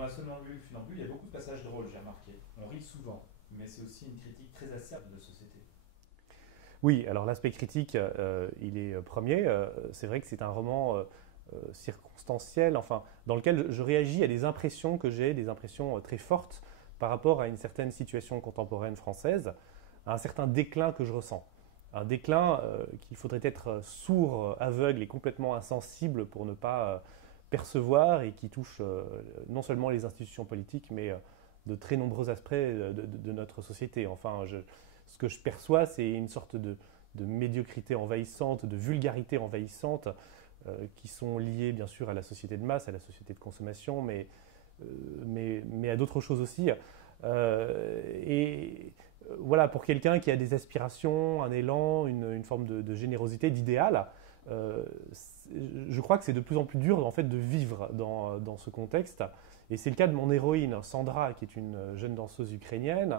dans la somnambule funambule, il y a beaucoup de passages drôles, j'ai remarqué. On rit souvent, mais c'est aussi une critique très acerbe de société. Oui, alors l'aspect critique, il est premier. C'est vrai que c'est un roman circonstanciel, enfin, dans lequel je réagis à des impressions que j'ai, des impressions très fortes par rapport à une certaine situation contemporaine française, à un certain déclin que je ressens. Un déclin qu'il faudrait être sourd, aveugle et complètement insensible pour ne pas percevoir et qui touche non seulement les institutions politiques, mais de très nombreux aspects de notre société. Enfin, ce que je perçois, c'est une sorte de médiocrité envahissante, de vulgarité envahissante, qui sont liées bien sûr à la société de masse, à la société de consommation, mais à d'autres choses aussi. Et voilà, pour quelqu'un qui a des aspirations, un élan, une forme de générosité, d'idéal, euh, je crois que c'est de plus en plus dur en fait, de vivre dans ce contexte. Et c'est le cas de mon héroïne, Sandra, qui est une jeune danseuse ukrainienne,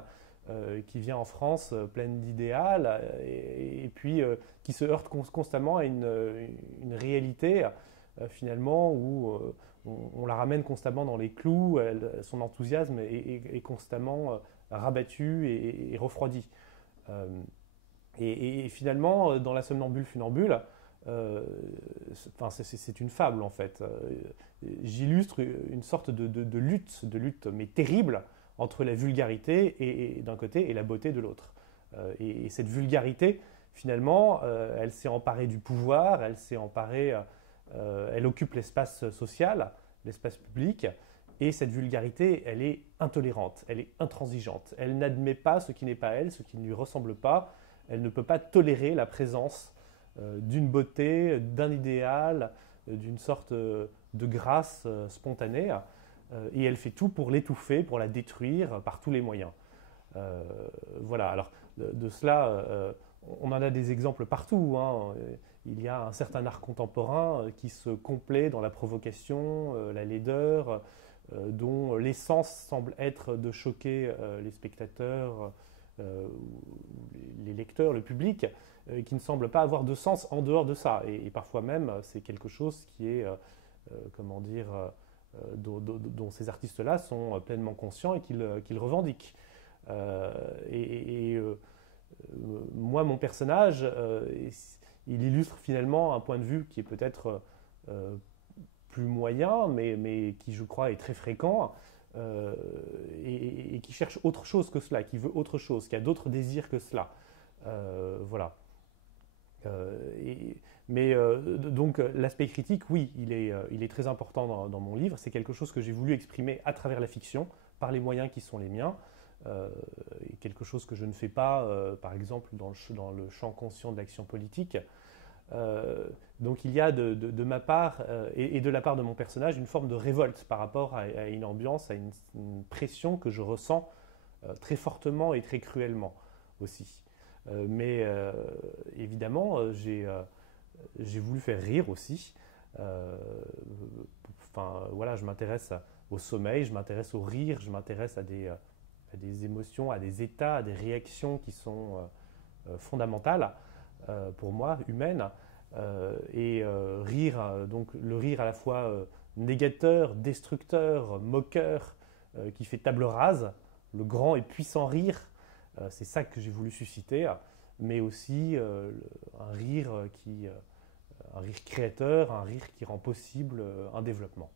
qui vient en France pleine d'idéal et puis qui se heurte constamment à une réalité finalement où on la ramène constamment dans les clous, son enthousiasme est constamment rabattu et refroidi. Euh, et finalement, dans la somnambule funambule, c'est une fable en fait. J'illustre une sorte de lutte, mais terrible, entre la vulgarité d'un côté et la beauté de l'autre. Et cette vulgarité, finalement, elle s'est emparée du pouvoir, elle occupe l'espace social, l'espace public, et cette vulgarité, elle est intolérante, elle est intransigeante. Elle n'admet pas ce qui n'est pas elle, ce qui ne lui ressemble pas. Elle ne peut pas tolérer la présence d'une beauté, d'un idéal, d'une sorte de grâce spontanée. Et elle fait tout pour l'étouffer, pour la détruire par tous les moyens. Euh, voilà, alors de cela, on en a des exemples partout. Hein. Il y a un certain art contemporain qui se complaît dans la provocation, la laideur, dont l'essence semble être de choquer les spectateurs, les lecteurs, le public, qui ne semble pas avoir de sens en dehors de ça. Et parfois même, c'est quelque chose qui est, comment dire, dont ces artistes-là sont pleinement conscients et qu'ils revendiquent. Euh, et, et, euh, Moi, mon personnage, il illustre finalement un point de vue qui est peut-être plus moyen, mais qui, je crois, est très fréquent, et qui cherche autre chose que cela, qui veut autre chose, qui a d'autres désirs que cela. Voilà. Donc l'aspect critique, oui, il est très important dans mon livre. C'est quelque chose que j'ai voulu exprimer à travers la fiction, par les moyens qui sont les miens. Et quelque chose que je ne fais pas, par exemple, dans le champ conscient de l'action politique. Donc il y a de ma part et de la part de mon personnage une forme de révolte par rapport à une ambiance, à une pression que je ressens très fortement et très cruellement aussi. Mais évidemment, j'ai voulu faire rire aussi. Euh, enfin, voilà, je m'intéresse au sommeil, je m'intéresse au rire, je m'intéresse à des émotions, à des états, à des réactions qui sont fondamentales pour moi, humaines. Rire, donc le rire à la fois négateur, destructeur, moqueur, qui fait table rase, le grand et puissant rire, c'est ça que j'ai voulu susciter, mais aussi un rire un rire créateur, un rire qui rend possible un développement.